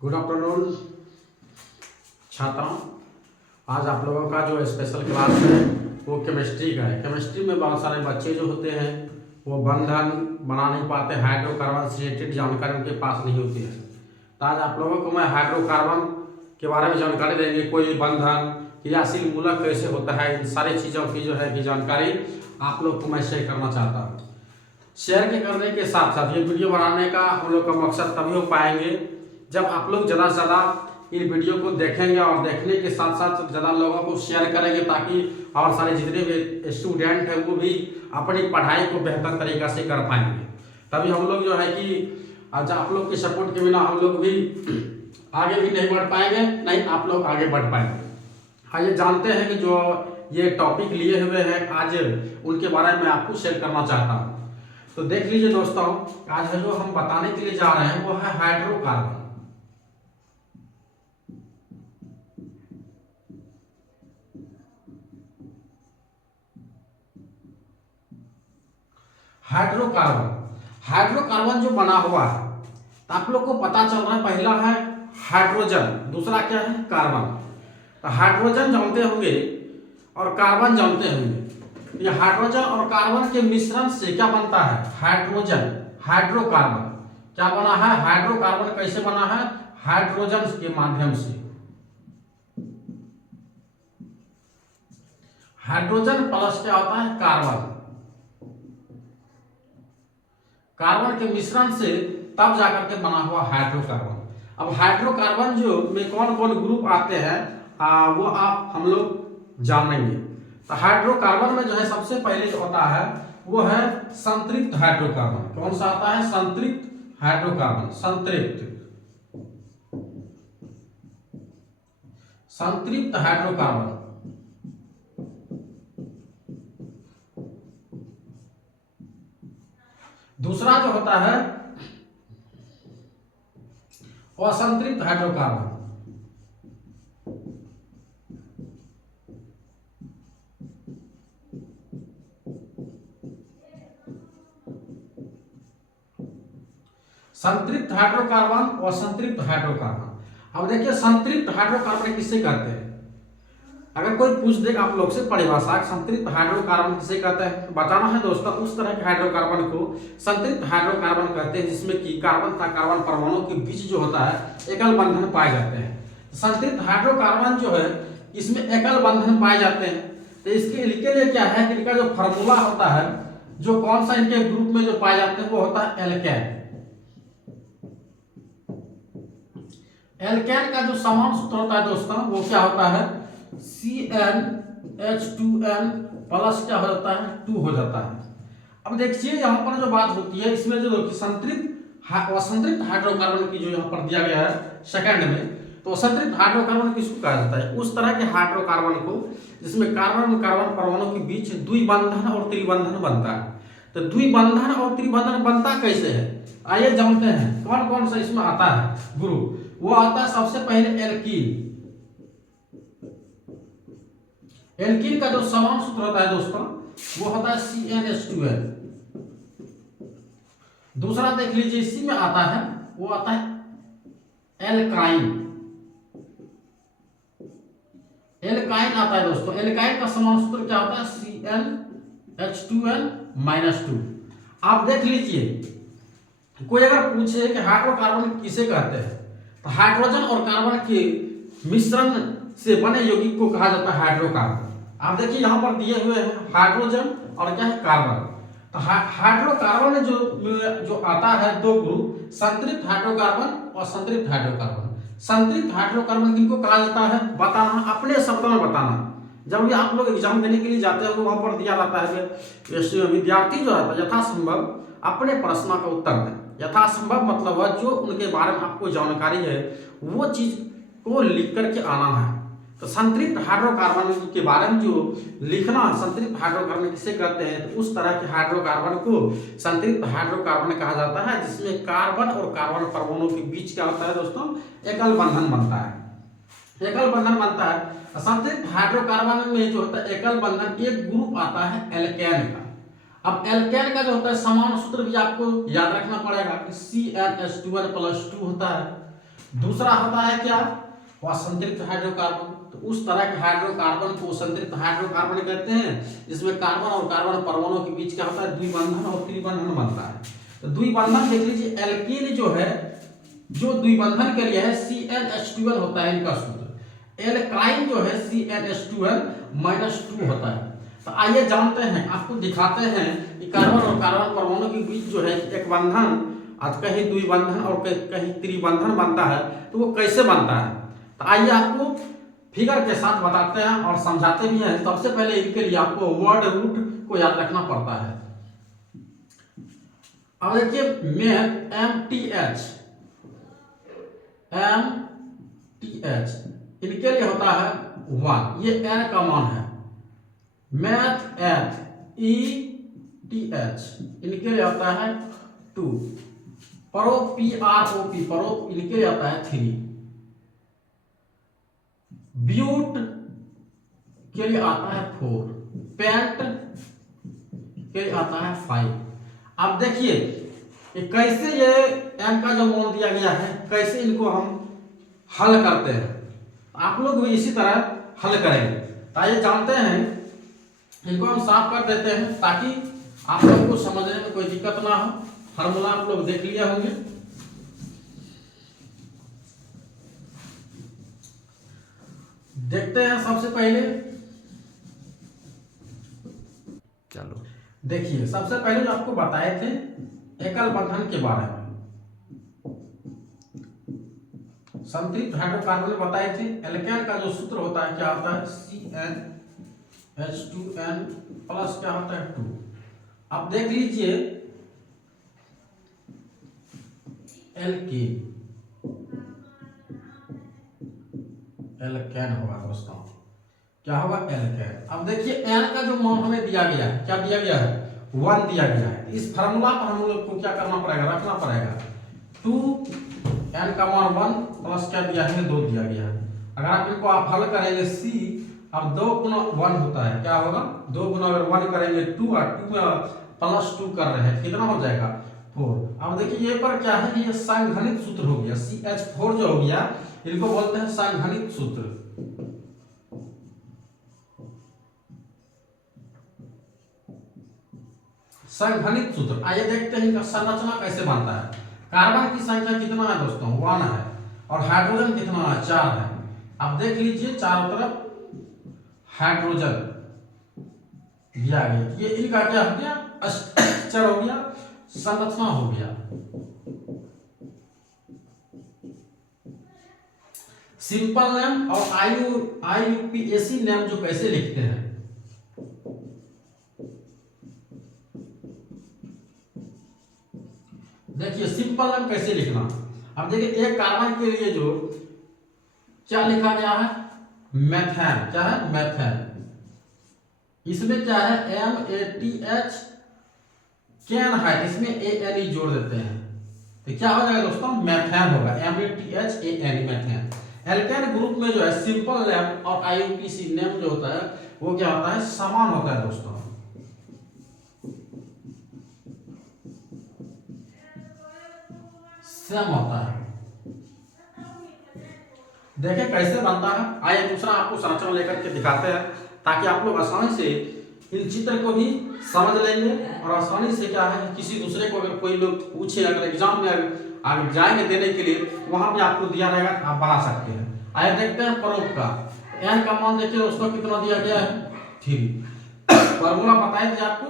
Good afternoon छात्रों। आज आप लोगों का जो स्पेशल क्लास है वो केमिस्ट्री का है। केमिस्ट्री में बहुत सारे बच्चे जो होते हैं वो बंधन बना नहीं पाते, हाइड्रोकार्बन से रिलेटेड जानकारी उनके पास नहीं होती है। तो आज आप लोगों को मैं हाइड्रोकार्बन के बारे में जानकारी देंगे। कोई बंधन क्रियाशील मूलक कैसे होता है, इन सारी चीज़ों की जो है कि जानकारी आप लोग को मैं शेयर करना चाहता हूँ। शेयर के करने के साथ साथ ये वीडियो बनाने का हम लोग का मकसद तभी हो पाएंगे जब आप लोग ज़्यादा से ज़्यादा इन वीडियो को देखेंगे और देखने के साथ साथ ज़्यादा लोगों को शेयर करेंगे, ताकि और सारे जितने भी स्टूडेंट हैं वो भी अपनी पढ़ाई को बेहतर तरीक़ा से कर पाएंगे। तभी हम लोग जो है कि आज आप लोग के सपोर्ट के बिना हम लोग भी आगे भी नहीं बढ़ पाएंगे, नहीं आप लोग आगे बढ़ पाएंगे। आइए जानते हैं कि जो ये टॉपिक लिए हुए हैं आज उनके बारे में आपको शेयर करना चाहता हूँ। तो देख लीजिए दोस्तों, आज जो हम बताने के लिए जा रहे हैं वो है हाइड्रोकार्बन। हाइड्रोकार्बन जो बना हुआ है तो आप लोग को पता चल रहा है, पहला है हाइड्रोजन, दूसरा क्या है कार्बन। तो हाइड्रोजन जानते होंगे और कार्बन जानते होंगे। ये हाइड्रोजन और कार्बन के मिश्रण से क्या बनता है? Hydrogen, hydrocarbon. क्या बना है? हाइड्रोकार्बन कैसे बना है? हाइड्रोजन के माध्यम से। हाइड्रोजन प्लस क्या होता है? कार्बन। कार्बन के मिश्रण से तब जाकर के बना हुआ हाइड्रोकार्बन। अब हाइड्रोकार्बन जो में कौन कौन ग्रुप आते हैं वो आप हम लोग जानेंगे। तो हाइड्रोकार्बन में जो है सबसे पहले जो होता है वो है संतृप्त हाइड्रोकार्बन। कौन सा आता है? संतृप्त हाइड्रोकार्बन। संतृप्त हाइड्रोकार्बन। दूसरा जो होता है असंतृप्त हाइड्रोकार्बन। संतृप्त हाइड्रोकार्बन और असंतृप्त हाइड्रोकार्बन। अब देखिए संतृप्त हाइड्रोकार्बन किससे कहते हैं? अगर कोई पूछ देगा आप लोग से परिभाषा, संतृप्त हाइड्रोकार्बन किसे कहते हैं बताना है दोस्तों। उस तरह के हाइड्रोकार्बन को संतृप्त हाइड्रोकार्बन कहते हैं जिसमें कि कार्बन तथा कार्बन परमाणु के बीच जो होता है एकल बंधन पाए जाते हैं। संतृप्त हाइड्रोकार्बन जो है इसमें एकल बंधन पाए जाते हैं। तो इसके लिए क्या है कि इनका जो फॉर्मूला होता है, जो कौन सा इनके ग्रुप में जो पाए जाते हैं वो होता है एल्केन। एल्केन का जो समान सूत्र होता है दोस्तों वो क्या होता है? CnH2n प्लस क्या हो जाता है? 2 हो जाता है। अब देखिए यहाँ पर जो बात होती है इसमें जो संतृप्त असंतृप्त हाइड्रोकार्बन की जो यहाँ पर दिया गया है सेकंड में, तो असंतृप्त हाइड्रोकार्बन किसको कहा जाता है? उस तरह के हाइड्रोकार्बन को जिसमें कार्बन कार्बन परमाणु के बीच द्विबंधन और त्रिबंधन बनता है। तो द्विबंधन और त्रिबंधन बनता कैसे है आइए जानते हैं। कौन कौन सा इसमें आता है ग्रुप? वो आता है सबसे पहले एल्कीन। एल्कीन का जो समान सूत्र होता है दोस्तों वो होता है CnH2n। दूसरा देख लीजिए इसी में आता है, वो आता है एल्काइन। एल्काइन आता है दोस्तों। एल्काइन का समान सूत्र क्या होता है? CnH2n-2। आप देख लीजिए कोई अगर पूछे कि हाइड्रोकार्बन किसे कहते हैं, तो हाइड्रोजन और कार्बन के मिश्रण से बने यौगिक को कहा जाता है हाइड्रोकार्बन। आप देखिए यहाँ पर दिए हुए हैं हाइड्रोजन और क्या है? कार्बन। तो हाइड्रोकार्बन जो आता है दो ग्रुप, संतृप्त हाइड्रोकार्बन और संतृप्त हाइड्रोकार्बन। संतृप्त हाइड्रोकार्बन किनको कहा जाता है बताना, अपने शब्दों में बताना। जब भी आप लोग एग्जाम देने के लिए जाते हैं तो वहां पर दिया जाता है कि विद्यार्थी जो रहता है यथासंभव अपने प्रश्नों का उत्तर दें। यथासंभव मतलब है जो उनके बारे में आपको जानकारी है वो चीज को लिख करके आना है। तो संतृप्त हाइड्रोकार्बन के बारे में जो लिखना, संतृप्त हाइड्रोकार्बन किसे कहते हैं, तो उस तरह के हाइड्रोकार्बन को संतृप्त हाइड्रोकार्बन कहा जाता है जिसमें कार्बन और कार्बन परमाणु के बीच क्या होता है दोस्तों? एकल बंधन बनता है। एकल बंधन बनता है। संतृप्त हाइड्रोकार्बन में जो होता है एकल बंधन, एक ग्रुप आता है एल्केन का। अब एल्केन का जो होता है समान सूत्र भी आपको याद रखना पड़ेगा कि CnH2n+2 होता है। दूसरा होता है क्या, वह संतृप्त हाइड्रोकार्बन। तो उस तरह के हाइड्रोकार्बन को संतृप्त हाइड्रोकार्बन कहते हैं, जिसमें कार्बन और कार्बन परमाणुओं के बीच क्या होता है, द्विबंधन और त्रिबंधन बनता है। तो द्विबंधन देख लीजिए, एल्कीन जो है, जो द्विबंधन के लिए है CnH2n होता है इनका सूत्र। एल्काइन जो है CnH2n-2 होता है। तो आइए जानते हैं, आपको दिखाते हैं कि कार्बन और कार्बन परमाणु के बीच जो है एक बंधन, आज कहीं द्विबंधन और कहीं त्रिबंधन बनता है, तो वो कैसे बनता है। तो आइए आपको फिगर के साथ बताते हैं और समझाते भी हैं। सबसे पहले इनके लिए आपको वर्ड रूट को याद रखना पड़ता है। अब देखिए मैथ MTH इनके लिए होता है 1, ये n का मान है। मैथ ETH इनके लिए आता है 2। PROP इनके लिए आता है 3। ब्यूट के लिए आता है 4। पेंट के लिए आता है 5। अब देखिए कैसे ये m का जो मान दिया गया है, कैसे इनको हम हल करते हैं। आप लोग भी इसी तरह हल करेंगे। तो आइए जानते हैं, इनको हम साफ कर देते हैं ताकि आप लोग को समझने में कोई दिक्कत ना हो। फार्मूला आप लोग देख लिए होंगे। देखते हैं सबसे पहले, चलो देखिए सबसे पहले जो आपको बताए थे एकल बंधन के बारे में, संतृप्त हाइड्रोकार्बन बताए थे। एल्केन का जो सूत्र होता है क्या होता है, CnH2n प्लस क्या होता है 2। अब देख लीजिए एल्केन होगा दोस्तों, क्या होगा, एल्केन। अब देखिए n का जो मान हमें दिया गया है, क्या दिया गया है, 1 दिया गया है। इस फार्मूला पर हम लोग को क्या करना पड़ेगा, रखना पड़ेगा 2n का मान 1 प्लस क्या दिया है, 2 दिया गया है। अगर आप इनको आप हल करेंगे C, अब 2 गुना 1 होता है, क्या होगा, 2 गुना अगर 1 करेंगे 2 और 2 में प्लस 2 कर रहे हैं, कितना हो जाएगा 4। अब देखिए ये पर क्या है, ये संघनित सूत्र हो गया। CH4 जो हो गया, इनको बोलते हैं संघनित सूत्र। संघनित सूत्र। आइए देखते हैं इनका संरचना कैसे बनता है। कार्बन की संख्या कितना है दोस्तों, 1 है, और हाइड्रोजन कितना है, 4 है। अब देख लीजिए चारों तरफ हाइड्रोजन दिया गया, ये इनका क्या हो गया, स्ट्रक्चर हो गया, संरचना हो गया। सिंपल नेम और IUPAC नेम जो कैसे लिखते हैं, देखिए सिंपल नेम कैसे लिखना। अब देखिए एक कार्बन के लिए जो क्या लिखा गया है, मेथेन, क्या है, मेथेन। इसमें क्या है, MATH कैन है, इसमें ANE जोड़ देते हैं, तो क्या हो जाएगा दोस्तों, मेथेन होगा, MATHANE मेथेन। एल्केन ग्रुप में जो है सिंपल नेम और IUPAC नेम जो होता है वो क्या होता है, समान होता है दोस्तों। सेम होता है। देखिए कैसे बनता है। आइए दूसरा आपको संरचना लेकर के दिखाते हैं ताकि आप लोग आसानी से इन चित्र को भी समझ लेंगे और आसानी से क्या है, किसी दूसरे को अगर कोई लोग पूछे, अगर एग्जाम में आगे जाएंगे देने के लिए, वहां भी आपको दिया रहेगा, आप बना सकते हैं। आइए देखते हैं प्रोप का। n का मान देखिए दोस्तों कितना दिया गया है, 3। फॉर्मूला बताए थे आपको,